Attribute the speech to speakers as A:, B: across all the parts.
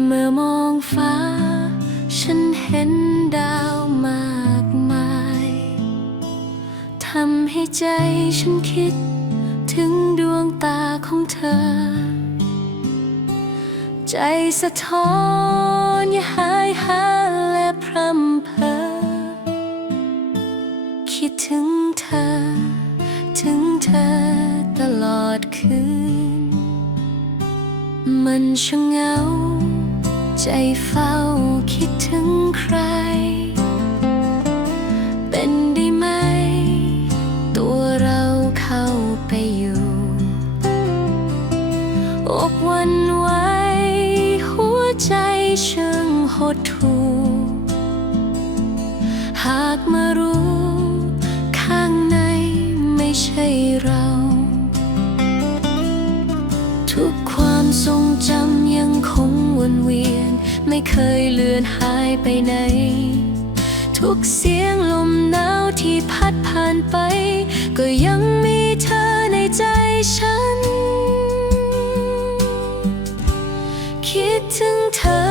A: เมื่อมองฟ้า ฉันเห็นดาวมากมาย ทำให้ใจฉันคิด ถึงดวงตาของเธอ ใจสะท้อนอย่าหายหาและพรำเพ้อคิดถึงเธอ ถึงเธอตลอดคืน มันช่างเหงา ใจเฝ้าคิดถึงใคร เป็นได้ไหม ตัวเราเข้าไปอยู่อกหวันไหวหัวใจเชิงหดหู่หากมารู้ ข้างในไม่ใช่เรา ทุกความทรงจำ วนเวียน ไม่เคยเลือนหายไปไหน ทุกเสียงลมหนาวที่พัดผ่านไป ก็ยังมีเธอในใจฉัน คิดถึงเธอ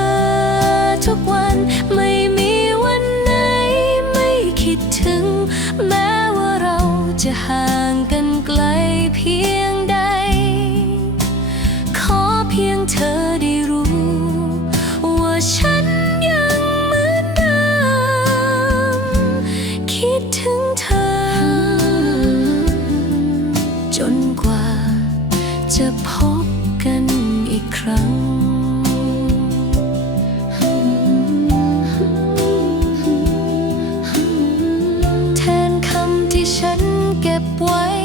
A: ทุกวันไม่มีวันไหน ไม่คิดถึง แม้ว่าเราจะห่างกันไกลเพียงใด ขอเพียงเธอได้รู้ จะพบกันอีกครั้ง แทนคำที่ฉันเก็บไว้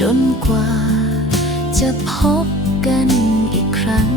A: จนกว่าจะพบกันอีกครั้ง